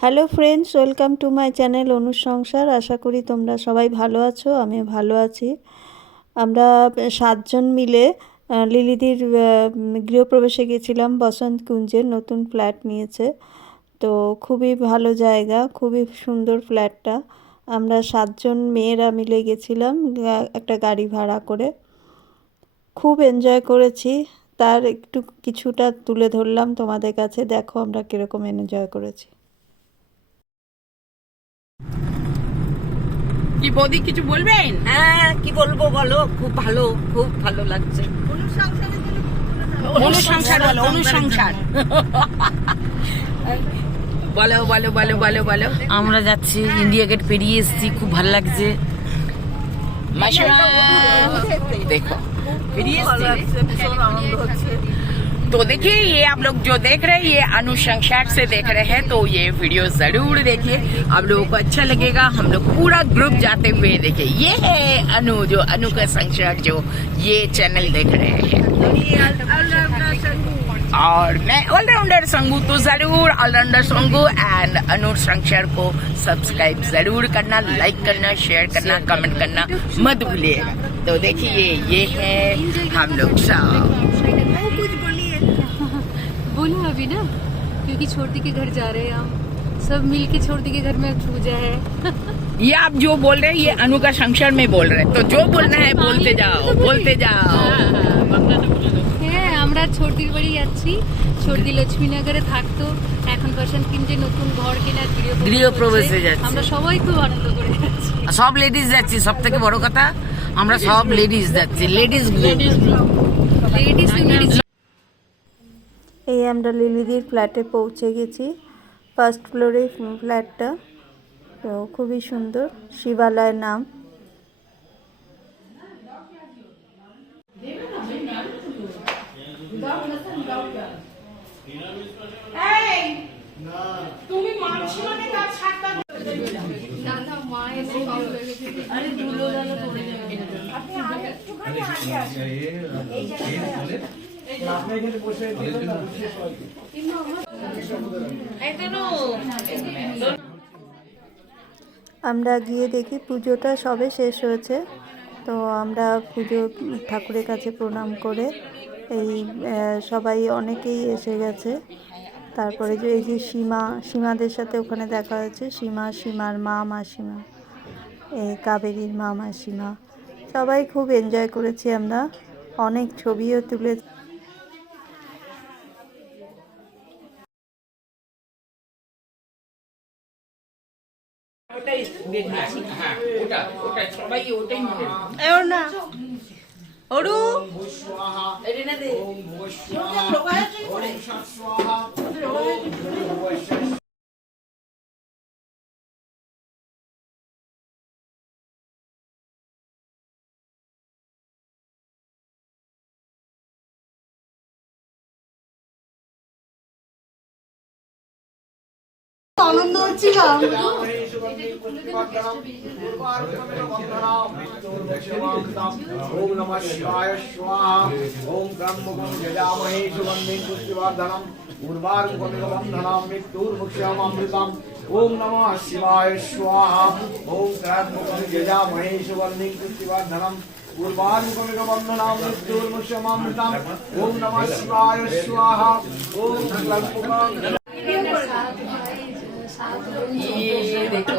Hello friends, welcome to my channel অনুর সংসার। আশা করি তোমরা সবাই ভালো আছো, আমি ভালো আছি। আমরা 7জন মিলে লিলিদির গৃহপ্রবেশে গেছিলাম। বসন্ত কুঞ্জে নতুন ফ্ল্যাট নিয়েছে, তো খুবই ভালো জায়গা, খুবই সুন্দর ফ্ল্যাটটা। আমরা 7জন মেয়েরা মিলে গেছিলাম একটা গাড়ি ভাড়া করে। খুব এনজয় করেছি, তার একটু কিছুটা তুলে ধরলাম তোমাদের কাছে। দেখো আমরা কীরকম এনজয় করেছি। কি বৌদি কিছু বলবেন? হ্যাঁ, কি বলবো বলো। খুব ভালো লাগছে। অনুসংসার বলো, অনুসংসার বলো বলো বলো বলো বলো। আমরা যাচ্ছি, ইন্ডিয়া গেট পেরিয়ে এসেছি, খুব ভালো লাগছে। देखो तो देखिए, ये आप लोग जो देख रहे हैं ये अनुसंसार से देख रहे हैं, तो ये वीडियो जरूर देखिए, आप लोगों को अच्छा लगेगा। हम लोग पूरा ग्रुप जाते हुए देखिए। ये है अनु, जो अनु का संसार, जो ये चैनल देख रहे हैं। और मैं ऑलराउंडर संगू, तो जरूर ऑलराउंडर संगू एंड अनूर संसार को सब्सक्राइब जरूर करना, लाइक करना, शेयर करना, कमेंट करना मत भूलिएगा। तो देखिए ये है हम लोग सब। बोलूँ अभी ना, क्योंकि छोटी के घर जा रहे हैं हम सब मिल के। छोटी के घर में पूजा है। ये आप जो बोल रहे हैं ये अनु का संसार में बोल रहे हैं, तो जो बोलना है बोलते जाओ, बोलते जाओ। হ্যাঁ, আমরা ছোটির বাড়ি যাচ্ছি। ছোটি লক্ষ্মীনগরে থাকতো, এখন বসন্ত কুঞ্জে নতুন ঘর কেনার গৃহপ্রবেশে যাচ্ছি। আমরা সবাই খুব আনন্দ করে যাচ্ছি। সব লেডিস যাচ্ছি, সব থেকে বড় কথা আমরা সব লেডিস যাচ্ছি। লেডিস এই আমরা লিলিদির ফ্ল্যাটে পৌঁছে গেছি। ফার্স্ট ফ্লোরে ফ্ল্যাটটা, তো খুবই সুন্দর। শিবালয় নাম। আমরা গিয়ে দেখি পুজোটা সবে শেষ হয়েছে, তো আমরা পুজো ঠাকুরের কাছে প্রণাম করে এই সবাই অনেকেই এসে গেছে। তারপরে যে এই যে সীমাদের সাথে ওখানে দেখা হয়েছে, সীমার মা মাসিমা, এই কাবেরীর মা মাসিমা, সবাই খুব এনজয় করেছি আমরা। অনেক ছবিও তুলে। আনন্দ হচ্ছিল। ओम नमः शिवाय स्वाहा। ओम ब्रह्मकं यजामहे सुगन्धिं पुष्टिवर्धनम् उर्वारुकमिवबन्धनां मृत्युर्मुक्षयममृतम्। ओम नमः शिवाय स्वाहा। ओम ब्रह्मकं यजामहे सुगन्धिं पुष्टिवर्धनम् उर्वारुकमिवबन्धनां मृत्युर्मुक्षयममृतम्। ओम नमः शिवाय स्वाहा। ओम ब्रह्मकं ये देखो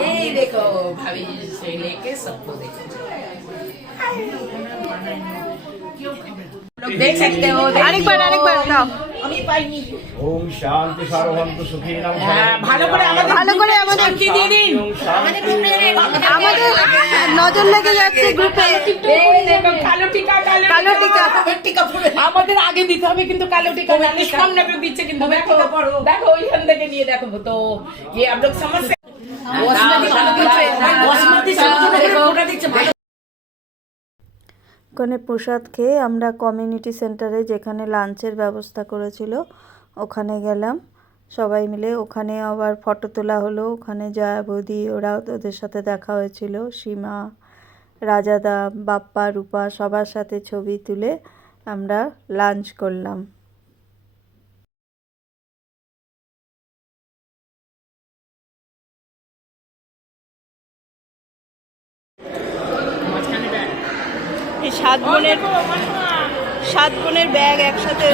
ये देखो भाभी से लेके सबको देखो, लोग देख सकते हो। अनेक बार দাও। ओम शांति सर्वभन्तु सुखिनः। ভালো করে আমাদের কি দিয়ে দিন। আমাদের নজর লেগে যাচ্ছে গ্রুপে। দেখো কালো টিকা আমাদের আগে দিতে হবে, কিন্তু কালো টিকা সামনে দিচ্ছে, কিন্তু দেখো দেখো ওইখান থেকে নিয়ে দেখো। তো ये आप लोग समझ सकते। ওখানে প্রসাদ খেয়ে আমরা কমিউনিটি সেন্টারে, যেখানে লাঞ্চের ব্যবস্থা করেছিল, ওখানে গেলাম সবাই মিলে। ওখানে আবার ফটো তোলা হলো। ওখানে জয়া বৌদি ওরা, ওদের সাথে দেখা হয়েছিল। সীমা, রাজাদা, বাপ্পা, রূপা, সবার সাথে ছবি তুলে আমরা লাঞ্চ করলাম। এই 7 বোনের ব্যাগ একসাথে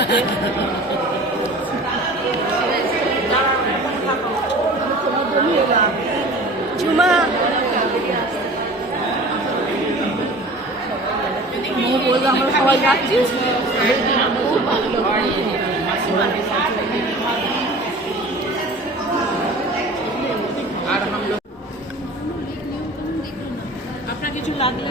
ঝুমা আমরা সবাই যাচ্ছি। আপনার কিছু লাগলে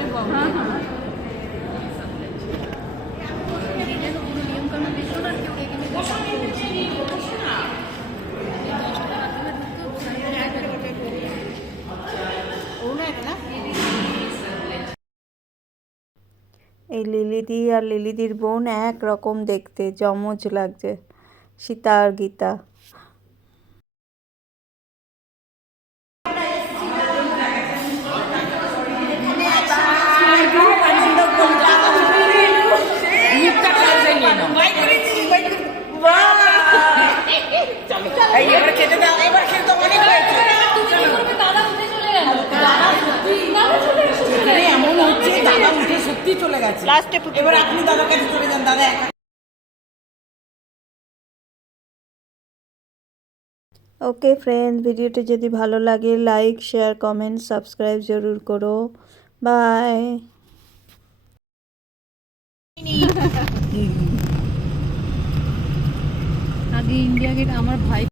এই লিলিদি আর লিলিদির বোন এক রকম দেখতে, জমজ লাগছে, সীতা আর গীতা। এমন হচ্ছে দাদা উঠে সত্যি চলে গেছে লাস্টে, এবার আপনি দাদার কাছে চলে যান, দাদা একা। ওকে ফ্রেন্ড, ভিডিওটি যদি ভালো লাগে লাইক শেয়ার কমেন্ট সাবস্ক্রাইব জরুর করো। বাই। আগে ইন্ডিয়া গেট আমার ভাই